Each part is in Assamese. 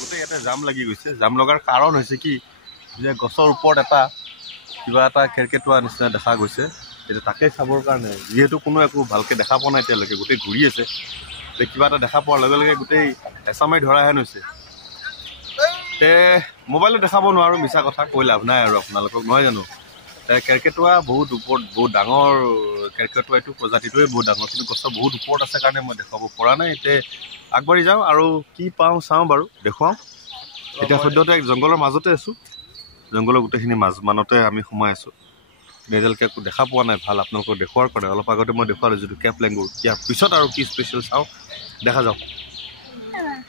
গোটেই ইয়াতে জাম লাগি গৈছে। জাম লগাৰ কাৰণ হৈছে কি যে গছৰ ওপৰত এটা কিবা এটা কেৰ্কেটুৱা নিচিনা দেখা গৈছে। এতিয়া তাকে চাবৰ কাৰণে যিহেতু কোনো একো ভালকৈ দেখা পোৱা নাই এতিয়ালৈকে, গোটেই ঘূৰি আছে। কিবা এটা দেখা পোৱাৰ লগে লগে গোটেই হেঁচা মাৰি ধৰাহেন হৈছে। মোবাইলত দেখাব নোৱাৰোঁ, মিছা কথা কৈ লাভ নাই আৰু আপোনালোকক, নহয় জানো? কেৰ্কেটুৱা বহুত ওপৰত, বহুত ডাঙৰ কেৰ্কেটুৱা, এইটো প্ৰজাতিটোৱে বহুত ডাঙৰ, কিন্তু গছৰ বহুত ওপৰত আছে কাৰণে মই দেখুৱাব পৰা নাই। এতিয়া আগবাঢ়ি যাওঁ আৰু কি পাওঁ চাওঁ বাৰু, দেখুৱাওঁ। এতিয়া সদ্যহতে জংঘলৰ মাজতে আছোঁ, জংঘলৰ গোটেইখিনি মাজতে আমি সোমাই আছোঁ। এতিয়ালৈকে একো দেখা পোৱা নাই ভাল আপোনালোকক দেখুৱাৰ কাৰণে। অলপ আগতে মই দেখুৱালোঁ যিটো কেপ লেংগুৰ, ইয়াৰ পিছত আৰু কি স্পেচিয়েল চাওঁ, দেখা যাওক।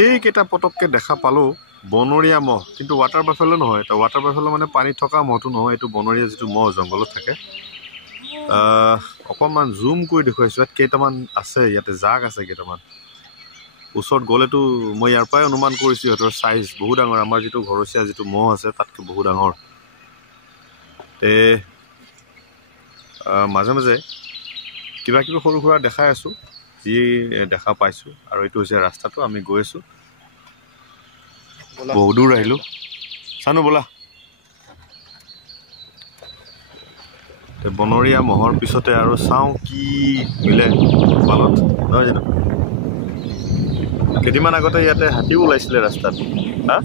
এইকেইটা পটককৈ দেখা পালোঁ বনৰীয়া মহ, কিন্তু ৱাটাৰ বাফেলো নহয়। এটা ৱাটাৰ বাফেলো মানে পানীত থকা মহটো নহয়, এইটো বনৰীয়া যিটো মহ জংঘলত থাকে। অকণমান জুম কৰি দেখুৱাইছোঁ। ইয়াত কেইটামান আছে, ইয়াতে জাক আছে কেইটামান। ওচৰত গ'লেতো মই ইয়াৰ পৰাই অনুমান কৰিছোঁ সিহঁতৰ চাইজ বহুত ডাঙৰ। আমাৰ যিটো ঘৰচীয়া যিটো মহ আছে তাতকৈ বহুত ডাঙৰ। মাজে মাজে কিবা কিবি সৰু সুৰা দেখাই আছোঁ, যি দেখা পাইছোঁ। আৰু এইটো হৈছে ৰাস্তাটো, আমি গৈ আছোঁ। বহু দূৰ আহিলোঁ, চানো ব'লা। বনৰীয়া মহৰ পিছতে আৰু চাওঁ কি মিলে কপালত, নহয় জানো? কেইদিনমান আগতে ইয়াতে হাতীও ওলাইছিলে ৰাস্তাত। হা?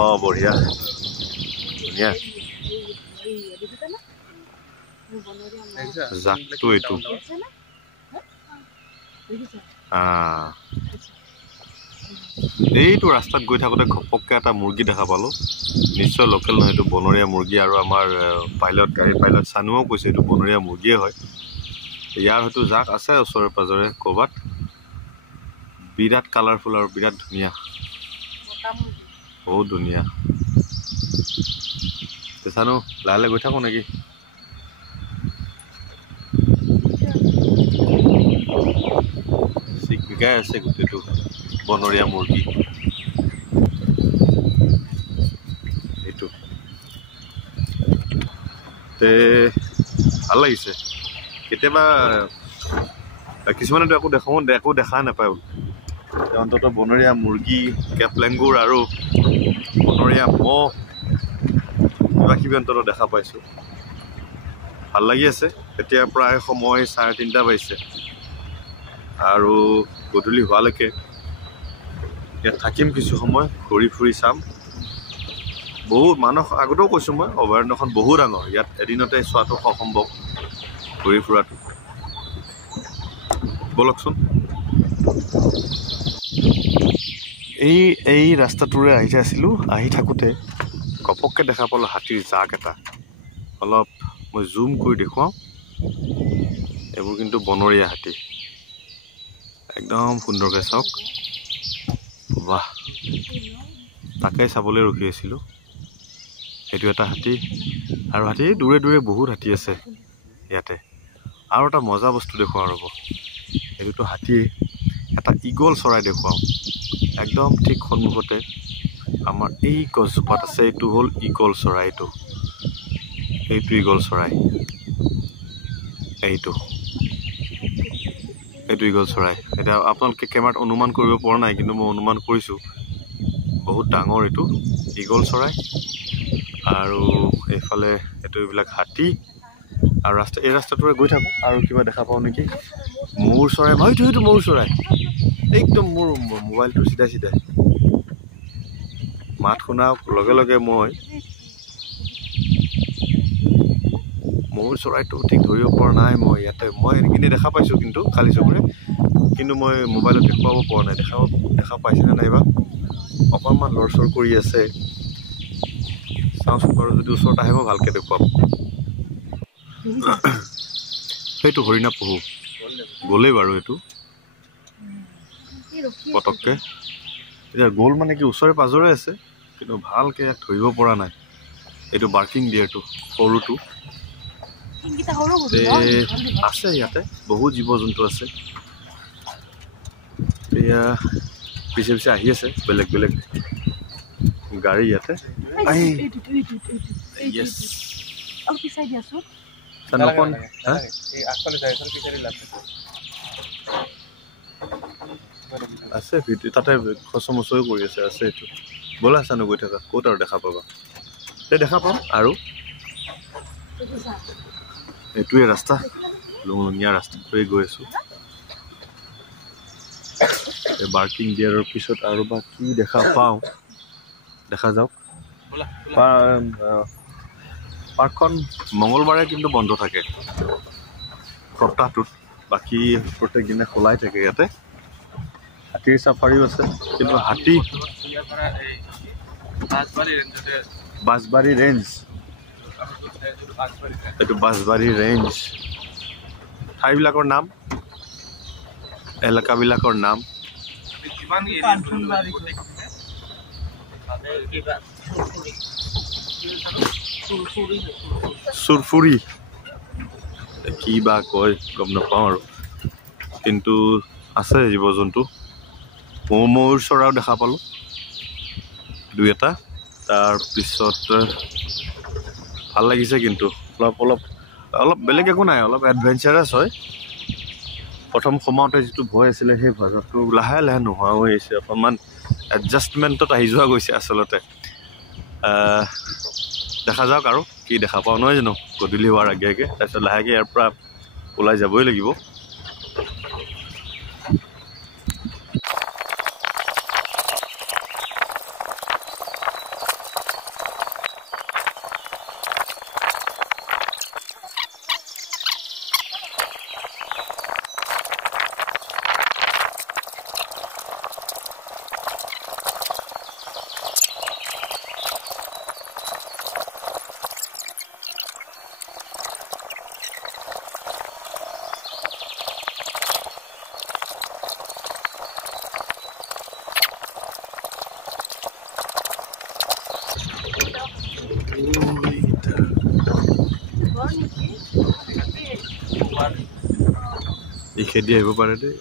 অঁ বঢ়িয়া, ধুনীয়া জাকটো এইটো। এইটো ৰাস্তাত গৈ থাকোঁতে ঘপককৈ এটা মুৰ্গী দেখা পালোঁ। নিশ্চয় লোকেল নহয়, এইটো বনৰীয়া মুৰ্গী। আৰু আমাৰ গাড়ী পাইলট চানুও কৈছে এইটো বনৰীয়া মুৰ্গীয়ে হয়। ইয়াৰ হয়তো জাক আছে ওচৰে পাঁজৰে ক'ৰবাত। বিৰাট কালাৰফুল আৰু বিৰাট ধুনীয়া, বহুত ধুনীয়া। চানো লাহে লাহে গৈ থাকোঁ নেকি? চিক বিকাই আছে গোটেইটো বনৰীয়া মুৰ্গী। এইটো ভাল লাগিছে। কেতিয়াবা কিছুমানেতো একো দেখা নাপায়। অন্ততঃ বনৰীয়া মুৰ্গী, কেপ লেংগুৰ আৰু বনৰীয়া মহ কিবা কিবি অন্ততঃ দেখা পাইছোঁ। ভাল লাগি আছে। এতিয়া প্ৰায় সময় 3:30 বাজিছে আৰু গধূলি হোৱালৈকে ইয়াত থাকিম কিছু সময়, ঘূৰি ফুৰি চাম। বহুত মানুহ আগতেও কৈছোঁ মই, অভয়াৰণ্যখন বহুত ডাঙৰ। ইয়াত এদিনতে চোৱাটো অসম্ভৱ, ঘূৰি ফুৰাটো। ব'লকচোন। এই ৰাস্তাটোৰে আহি আছিলোঁ, আহি থাকোঁতে ঘপককৈ দেখা পালোঁ হাতীৰ জাক এটা। অলপ মই জুম কৰি দেখুৱাওঁ। এইবোৰ কিন্তু বনৰীয়া হাতী, একদম সুন্দৰকৈ চাওক। বাহ, তাকে চাবলৈ ৰখি আছিলোঁ। সেইটো এটা হাতী, আৰু হাতী দূৰে দূৰে বহুত হাতী আছে ইয়াতে। আৰু এটা মজা বস্তু দেখুৱাওঁ ৰ'ব। এইটোতো হাতীয়ে, এটা ঈগল চৰাই দেখুৱাওঁ। একদম ঠিক সন্মুখতে আমাৰ এই গছজোপাত আছে। এইটো হ'ল ঈগল চৰাই। এইটো ঈগল চৰাই, এইটো ঈগল চৰাই। এতিয়া আপোনালোকে কেমেৰাত অনুমান কৰিব পৰা নাই, কিন্তু মই অনুমান কৰিছোঁ বহুত ডাঙৰ এইটো ঈগল চৰাই। আৰু এইফালে এইবিলাক হাতী। আৰু এই ৰাস্তাটোৰে গৈ থাকোঁ আৰু কিবা দেখা পাওঁ নেকি। মৌৰ চৰাই, সেইটো মৌৰ চৰাই। একদম মোৰ মোবাইলটো চিধাই মাত শুনাৰ লগে লগে মই মৌৰ চৰাইটো ঠিক ধৰিব পৰা নাই। মই সেইখিনি দেখা পাইছোঁ কিন্তু খালী চকুৰে, কিন্তু মই মোবাইলত দেখুৱাব পৰা নাই। দেখা পাইছেনে নাইবা? অকণমান লৰচৰ কৰি আছে। চাওঁচোন বাৰু, যদি ওচৰত আহে মই ভালকৈ দেখুৱাম। সেইটো হৰিণা পহু গ'লেই বাৰু। এইটো পটককৈ এতিয়া গ'ল মানে কি, ওচৰে পাঁজৰে আছে, কিন্তু ভালকৈ ইয়াক ধৰিব পৰা নাই। এইটো বাৰ্কিং ডিয়াৰটো, সৰুটো আছে ইয়াতে। বহুত জীৱ জন্তু আছে। এয়া পিছে পিছে আহি আছে বেলেগ বেলেগ গাড়ী ইয়াতে। আছে ভিডিঅ' তাতে খচমচৈ কৰি আছে এইটো ব'লা চানো গৈ থাকা ক'ত আৰু দেখা পাবা এই দেখা পাম আৰু এইটোৱে ৰাস্তা লুঙলুঙীয়া ৰাস্তাটোৱে গৈ আছোঁ এই বাৰ্কিং দিয়াৰৰ পিছত আৰু বা কি দেখা পাওঁ দেখা যাওক পাৰ্কখন মঙলবাৰে কিন্তু বন্ধ থাকে সপ্তাহটোত বাকী প্ৰত্যেক দিনা খোলাই থাকে ইয়াতে হাতীৰ চাফাৰীও আছে কিন্তু হাতী বাঁশবাৰী ৰেঞ্জ এইটো বাঁশবাৰী ৰেঞ্জ ঠাইবিলাকৰ নাম এলেকাবিলাকৰ নাম চুৰফুৰি কি বা কয় গম নাপাওঁ আৰু কিন্তু আছে জীৱ জন্তু ময়ূৰ চৰাইও দেখা পালোঁ দুই এটা তাৰপিছত ভাল লাগিছে কিন্তু অলপ বেলেগ একো নাই অলপ এডভেঞ্চাৰাছ হয় প্ৰথম সময়তে যিটো ভয় আছিলে সেই ভয়টো লাহে লাহে নোহোৱা হৈ আহিছে অকণমান এডজাষ্টমেণ্টত আহি যোৱা গৈছে আচলতে দেখা যাওক আৰু কি দেখা পাওঁ নহয় জানো গধূলি হোৱাৰ আগে আগে তাৰপিছত লাহেকৈ ইয়াৰ পৰা ওলাই যাবই লাগিব এই খেদি আহিব পাৰে দেই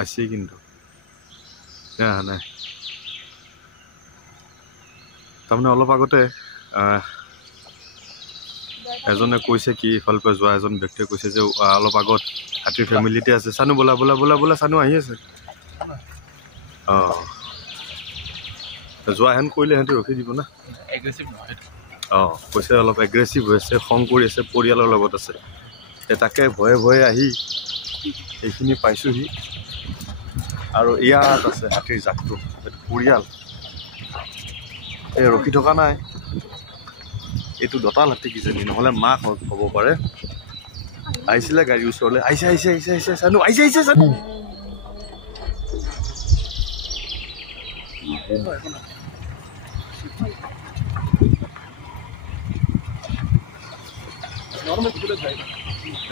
আছে কিন্তু নাই তাৰমানে অলপ আগতে এজনে কৈছে কি ইফালৰ পৰা যোৱা এজন ব্যক্তিয়ে কৈছে যে অলপ আগত হাতীৰ ফেমিলিতে আছে চানো বোলা বোলা বোলা বোলা চানো আহি আছে যোৱা হেন কৰিলে সিহঁতে ৰখি দিব না কৈছে অলপ এগ্ৰেছিভ হৈ আছে খং কৰি আছে পৰিয়ালৰ লগত আছে তাকে ভয়ে ভয়ে আহি এইখিনি পাইছোঁহি আৰু ইয়াত আছে হাতীৰ জাকটো এইটো পৰিয়াল এই ৰখি থকা নাই এইটো দঁতাল হাতী কিজানি নহ'লে মাক হ'ব পাৰে আহিছিলে গাড়ীৰ ওচৰলৈ আহিছে চানো আহিছে চানো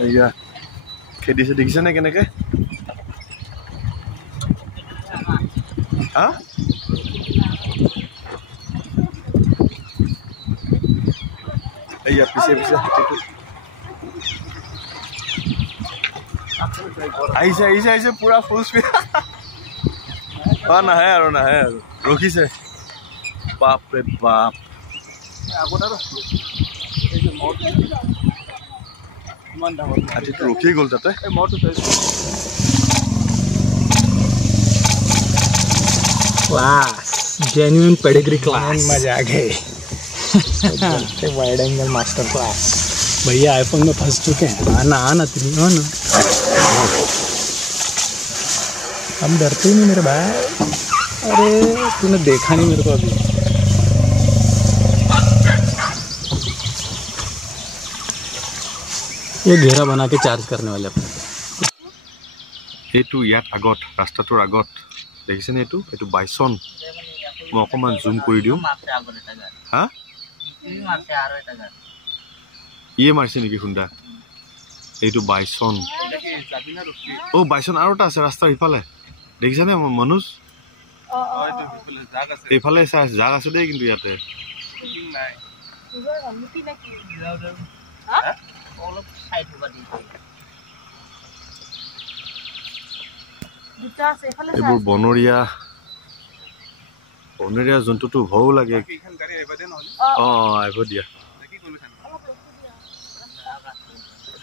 এয়া খেদিছে দেখিছে নে কেনেকে হা এয়া পিছে হাতীটো আহিছে পুৰা ফুল স্পীড নাহে আৰু ৰখিছে বাপৰে বাপ হাতীটো ৰখি গ'ল তাতে क्लास जेन्युइन पेडिग्री क्लास मजा आ गई वाइड एंगल मास्टर क्लास भैया आईफोन में फंस चुके हैं आना तुम हो ना हम डरते ही नहीं मेरे भाई अरे तूने देखा नहीं मेरे को अभी ये घेरा बना के चार्ज करने वाले अपने এইটো ইয়াত আগত ৰাস্তাটোৰ আগত দেখিছেনে এইটো বাইচন মই অকণমান জুম কৰি দিওঁ হা ইয়ে মাৰিছে নেকি খুন্দা এইটো বাইচন বাইচন আৰু এটা আছে ৰাস্তাৰ ইফালে দেখিছেনে মনোজ এইফালে চাই জাগ আছে দেই কিন্তু ইয়াতে এইবোৰ বনৰীয়া জন্তুটো ভয়ো লাগে আহিব দিয়া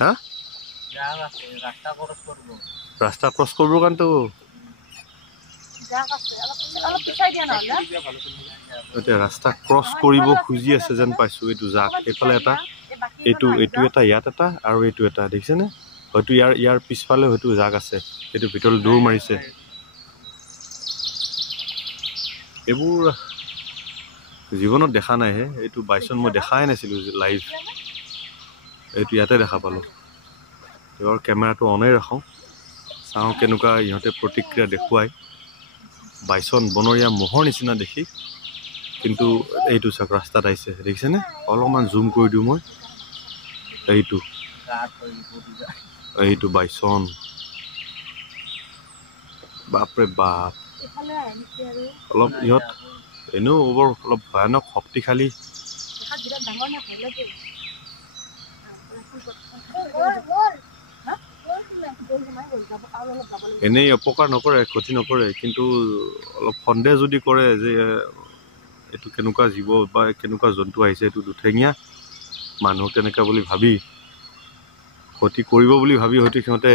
হা ৰাস্তা ক্ৰছ কৰিবৰ কাৰণেতো এতিয়া ৰাস্তা ক্ৰছ কৰিব খুজি আছে যেন পাইছোঁ। এইটো জাক এইফালে এটা, এইটো এটা, ইয়াত এটা আৰু এইটো এটা, দেখিছেনে? হয়তো ইয়াৰ পিছফালে হয়তো জাক আছে, এইটো ভিতৰলৈ দৌৰ মাৰিছে। এইবোৰ জীৱনত দেখা নাইহে, এইটো বাইচন মই দেখাই নাছিলোঁ লাইভ, এইটো ইয়াতে দেখা পালোঁ। এইবাৰ কেমেৰাটো অনেই ৰাখোঁ, চাওঁ কেনেকুৱা ইহঁতে প্ৰতিক্ৰিয়া দেখুৱায়। বাইচন বনৰীয়া মহৰ নিচিনা দেখি, কিন্তু এইটো চাওক ৰাস্তাত আহিছে, দেখিছেনে? অলপমান জুম কৰি দিওঁ মই, এইটো বাইচন, বাপৰে বাপ। অলপ ইহঁত এনেও অলপ ভয়ানক শক্তিশালী। এনেই অপকাৰ নকৰে, ক্ষতি নকৰে, কিন্তু অলপ সন্দেহ যদি কৰে যে এইটো কেনেকুৱা জীৱ বা কেনেকুৱা জন্তু আহিছে, এইটো দুঠেঙীয়া মানুহ তেনেকুৱা বুলি ভাবি, ক্ষতি কৰিব বুলি ভাবি হয়তো সিহঁতে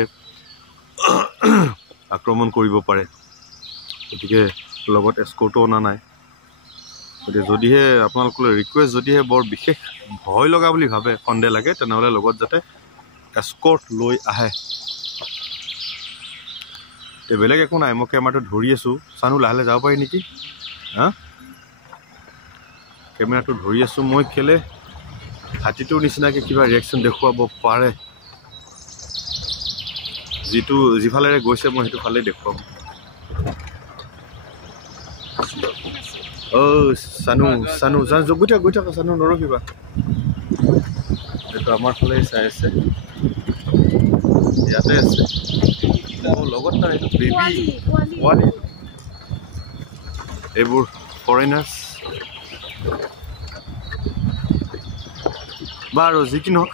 আক্ৰমণ কৰিব পাৰে। গতিকে লগত এস্কৰ্টো অনা নাই। গতিকে যদিহে আপোনালোকলৈ ৰিকুৱেষ্ট, যদিহে বৰ বিশেষ ভয় লগা বুলি ভাবে, সন্দেহ লাগে, তেনেহ'লে লগত যাতে এস্কৰ্ট লৈ আহে। বেলেগ একো নাই, মই কেমেৰাটো ধৰি আছোঁ। চানো লাহে লাহে যাব পাৰি নেকি? হা, কেমেৰাটো ধৰি আছোঁ মই, কেলে হাতীটোৰ নিচিনাকৈ কিবা ৰিয়েকশ্যন দেখুৱাব পাৰে। যিফালেৰে গৈছে মই সেইটো ফালেই দেখুৱাম। চানু গৈ থাকা চানু, নৰখিবা। এইটো আমাৰ ফালে চাই আছে, ইয়াতে আছে লগত তাৰ এইটো বেবী পোৱালি। এইবোৰ ফৰেইনাৰ্ছ। বাৰু যি কি নহওক,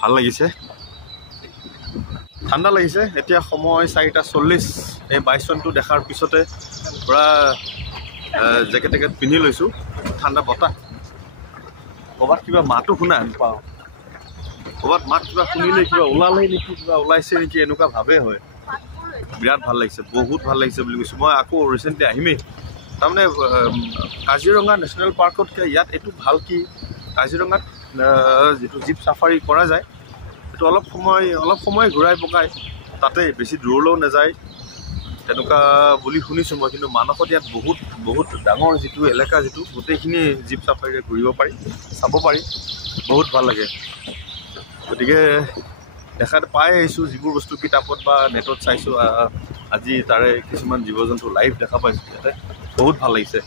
ভাল লাগিছে, ঠাণ্ডা লাগিছে। এতিয়া সময় 4:40। এই বাইচনটো দেখাৰ পিছতে পূৰা জেকেট পিন্ধি লৈছোঁ, ঠাণ্ডা বতাহ। ক'ৰবাত কিবা মাতো শুনা পাওঁ, ক'ৰবাত মাত কিবা শুনিলে কিবা ওলালেই নেকি, কিবা ওলাইছে নেকি, এনেকুৱা ভাৱেই হয়। বিৰাট ভাল লাগিছে, বহুত ভাল লাগিছে বুলি কৈছোঁ। মই আকৌ ৰিচেণ্টলি আহিমেই। তাৰমানে কাজিৰঙা নেশ্যনেল পাৰ্কতকৈ ইয়াত এইটো ভাল কি, কাজিৰঙাত যিটো জীপ চাফাৰী কৰা যায়, সেইটো অলপ সময় ঘূৰাই পকাই, তাতে বেছি দূৰলৈও নাযায় তেনেকুৱা বুলি শুনিছোঁ মই। কিন্তু মানসত ইয়াত বহুত ডাঙৰ যিটো এলেকা, যিটো গোটেইখিনি জীপ চাফাৰীৰে ঘূৰিব পাৰি, চাব পাৰি, বহুত ভাল লাগে। গতিকে দেখাত পাই আহিছোঁ, যিবোৰ বস্তু কিতাপত বা নেটত চাইছোঁ, আজি তাৰে কিছুমান জীৱ জন্তু লাইভ দেখা পাইছোঁ ইয়াতে, বহুত ভাল লাগিছে।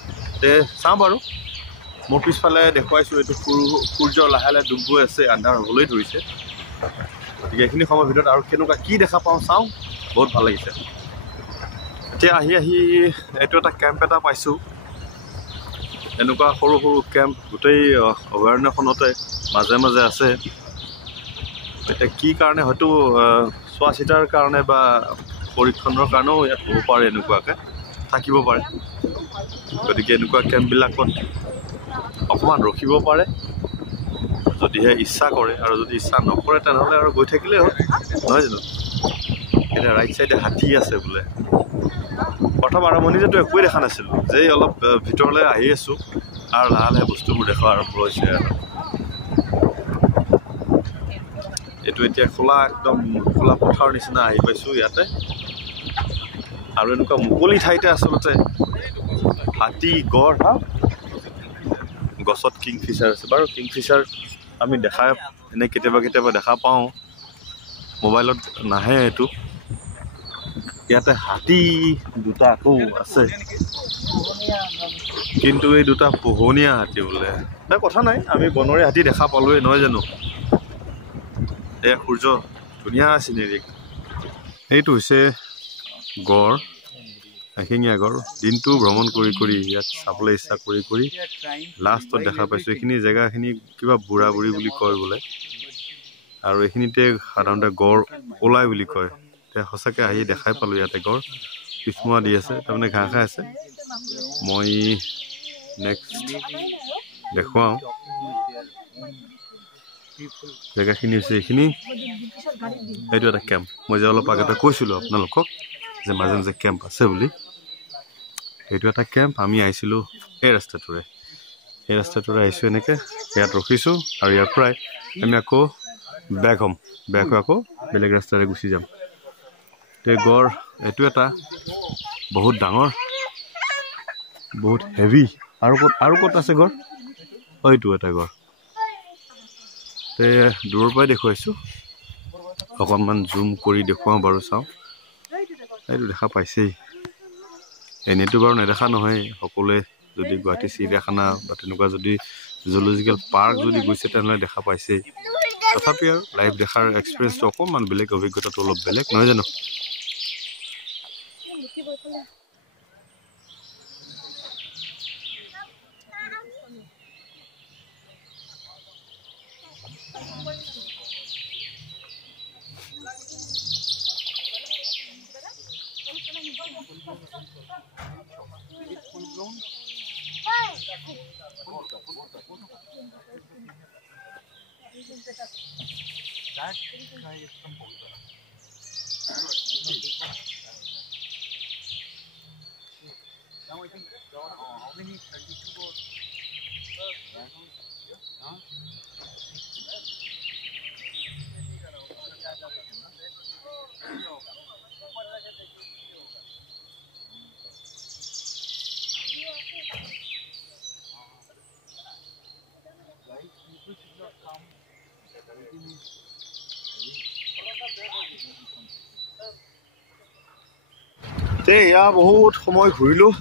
তে চাওঁ বাৰু, মোৰ পিছফালে দেখুৱাইছোঁ, এইটো সূৰ্য লাহে লাহে ডুব গৈ আছে, আন্ধাৰ হ'বলৈ ধৰিছে। গতিকে এইখিনি সময়ৰ ভিতৰত আৰু কেনেকুৱা কি দেখা পাওঁ চাওঁ, বহুত ভাল লাগিছে। এতিয়া আহি এইটো এটা কেম্প এটা পাইছোঁ, এনেকুৱা সৰু কেম্প গোটেই অভয়াৰণ্যখনতে মাজে মাজে আছে। এতিয়া কি কাৰণে, হয়তো চোৱা চিতাৰ কাৰণে বা পৰীক্ষণৰ কাৰণেও ইয়াত হ'ব পাৰে, এনেকুৱাকৈ থাকিব পাৰে। গতিকে এনেকুৱা কেম্পবিলাকত অকণমান ৰখিব পাৰে, যদিহে ইচ্ছা কৰে, আৰু যদি ইচ্ছা নকৰে তেনেহ'লে আৰু গৈ থাকিলেই হ'ল, নহয় জানো? এতিয়া ৰাইট চাইডে হাতী আছে বোলে। প্ৰথম আৰম্ভণিতেতো একোৱেই দেখা নাছিলোঁ, যেই অলপ ভিতৰলৈ আহি আছোঁ আৰু লাহে লাহে বস্তুবোৰ দেখা আৰম্ভ হৈছে। আৰু এইটো এতিয়া একদম খোলা পথাৰৰ নিচিনা আহি পাইছোঁ ইয়াতে, আৰু এনেকুৱা মুকলি ঠাইতে আচলতে হাতী, গড়, গছত কিংফিচাৰ আছে। বাৰু কিংফিচাৰ আমি এনেই কেতিয়াবা দেখা পাওঁ, মোবাইলত নাহে এইটো। ইয়াতে হাতী দুটা আকৌ আছে, কিন্তু এই দুটা পোহনীয়া হাতী বোলে। কথা নাই, আমি বনৰীয়া হাতী দেখা পালোৱেই, নহয় জানো? এয়া সূৰ্য, ধুনীয়া চিনেৰি। এইটো হৈছে গড়, এশিঙীয়া গড়। দিনটো ভ্ৰমণ কৰি ইয়াত চাবলৈ ইচ্ছা কৰি লাষ্টত দেখা পাইছোঁ। এইখিনি জেগাখিনি কিবা বুঢ়া বুঢ়ী বুলি কয় বোলে, আৰু এইখিনিতে সাধাৰণতে গড় ওলাই বুলি কয়। এতিয়া সঁচাকৈ আহি দেখাই পালোঁ ইয়াতে গড় পিছমোৱা দি আছে, তাৰমানে ঘাঁহ খাই আছে। মই নেক্সট দেখুৱাওঁ। জেগাখিনি হৈছে এইখিনি। এইটো এটা কেম্প মই যে অলপ আগতে কৈছিলোঁ আপোনালোকক যে মাজে মাজে কেম্প আছে বুলি এইটো এটা কেম্প আমি আহিছিলোঁ এই ৰাস্তাটোৰে আহিছোঁ এনেকৈ ইয়াত ৰখিছোঁ আৰু ইয়াৰ পৰাই আমি আকৌ বেক হ'ম বেক হৈ আকৌ বেলেগ ৰাস্তাৰে গুচি যাম এই গড় এইটো এটা বহুত ডাঙৰ বহুত হেভি আৰু ক'ত আছে গড় এইটো এটা গড় দূৰৰ পৰাই দেখুৱাইছোঁ অকণমান জুম কৰি দেখুৱাওঁ বাৰু চাওঁ এইটো দেখা পাইছেই এনেইতো বাৰু নেদেখা নহয় সকলোৱে যদি গুৱাহাটী চিৰিয়াখানা বা তেনেকুৱা যদি জুলজিকেল পাৰ্ক যদি গৈছে তেনেহ'লে দেখা পাইছেই তথাপি আৰু লাইভ দেখাৰ এক্সপিৰিয়েঞ্চটো অকণমান বেলেগ অভিজ্ঞতাটো অলপ বেলেগ নহয় জানো এয়া বহুত সময় ঘূৰিলোঁ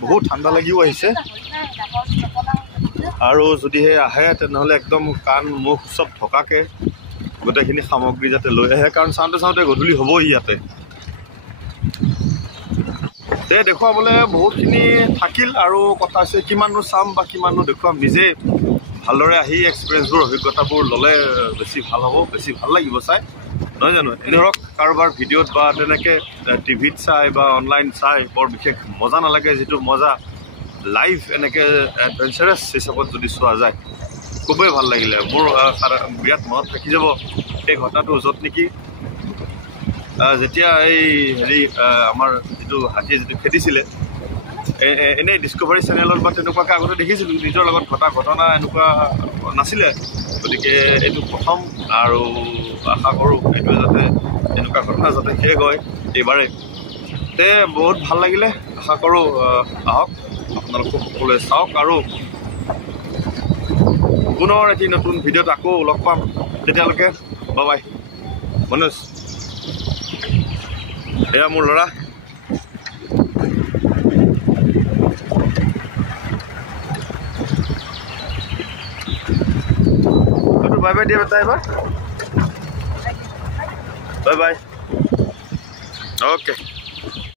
বহুত ঠাণ্ডা লাগিও আহিছে আৰু যদিহে আহে তেনেহ'লে একদম কাণ মুখ চব থকাকৈ গোটেইখিনি সামগ্ৰী যাতে লৈ আহে কাৰণ চাওঁতে গধূলি হ'বই ইয়াতে দেখুৱাবলৈ বহুতখিনি থাকিল আৰু কথা হৈছে কিমাননো চাম বা কিমাননো দেখুৱাম নিজে ভালদৰে আহি এক্সপিৰিয়েঞ্চবোৰ অভিজ্ঞতাবোৰ ল'লে বেছি ভাল হ'ব বেছি ভাল লাগিব চাই নহয় জানো এনে ধৰক কাৰোবাৰ ভিডিঅ'ত বা তেনেকৈ টিভিত চাই বা অনলাইন চাই বৰ বিশেষ মজা নালাগে যিটো মজা লাইভ এনেকৈ এডভেঞ্চাৰাছ হিচাপত যদি চোৱা যায় খুবেই ভাল লাগিলে মোৰ বিৰাট মনত থাকি যাব এই ঘটনাটো য'ত নেকি যেতিয়া এই হেৰি আমাৰ যিটো হাতীয়ে যিটো খেদিছিলে এনেই ডিস্কভাৰী চেনেলত বা তেনেকুৱাকৈ আগতে দেখিছিলোঁ নিজৰ লগত ঘটা ঘটনা এনেকুৱা নাছিলে গতিকে এইটো প্ৰথম আৰু আশা কৰোঁ এইটোৱে যাতে এনেকুৱা ঘটনা যাতে শেষ হয় এইবাৰে বহুত ভাল লাগিলে আশা কৰোঁ আহক আপোনালোক সকলোৱে চাওক আৰু পুনৰ এটি নতুন ভিডিঅ'ত আকৌ লগ পাম তেতিয়ালৈকে বাই মনোজ এয়া মোৰ ল'ৰা বাই বাই দিয়া বেটা এবাৰ বাই বাই অ'কে